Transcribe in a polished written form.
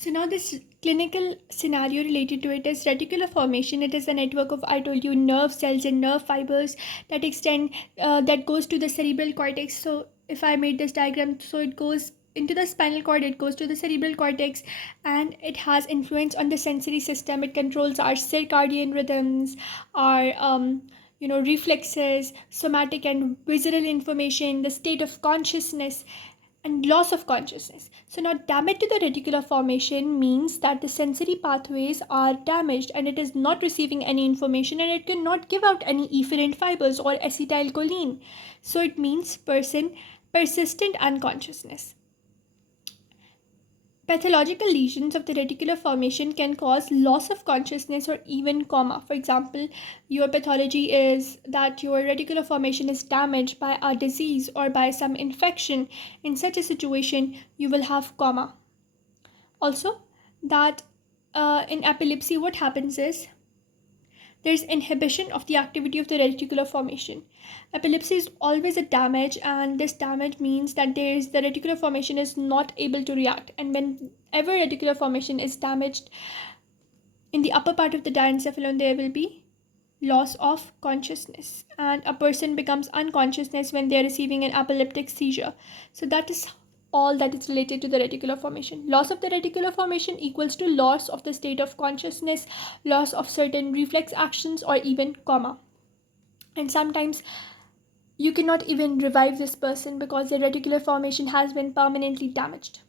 So now this clinical scenario related to it is reticular formation. It is a network of, I told you, nerve cells and nerve fibers that extend, that goes to the cerebral cortex. So if I made this diagram, so it goes into the spinal cord, it goes to the cerebral cortex, and it has influence on the sensory system. It controls our circadian rhythms, our reflexes, somatic and visceral information, the state of consciousness, and loss of consciousness. So now damage to the reticular formation means that the sensory pathways are damaged and it is not receiving any information, and it cannot give out any efferent fibers or acetylcholine. So it means persistent unconsciousness. Pathological lesions of the reticular formation can cause loss of consciousness or even coma. For example, your pathology is that your reticular formation is damaged by a disease or by some infection. In such a situation, you will have coma. Also, that in epilepsy, what happens is there's inhibition of the activity of the reticular formation. Epilepsy is always a damage, and this damage means that the reticular formation is not able to react. And whenever reticular formation is damaged in the upper part of the diencephalon, there will be loss of consciousness, and a person becomes unconsciousness when they are receiving an epileptic seizure. So that is all that is related to the reticular formation. Loss of the reticular formation equals to loss of the state of consciousness, loss of certain reflex actions, or even coma. And sometimes you cannot even revive this person because the reticular formation has been permanently damaged.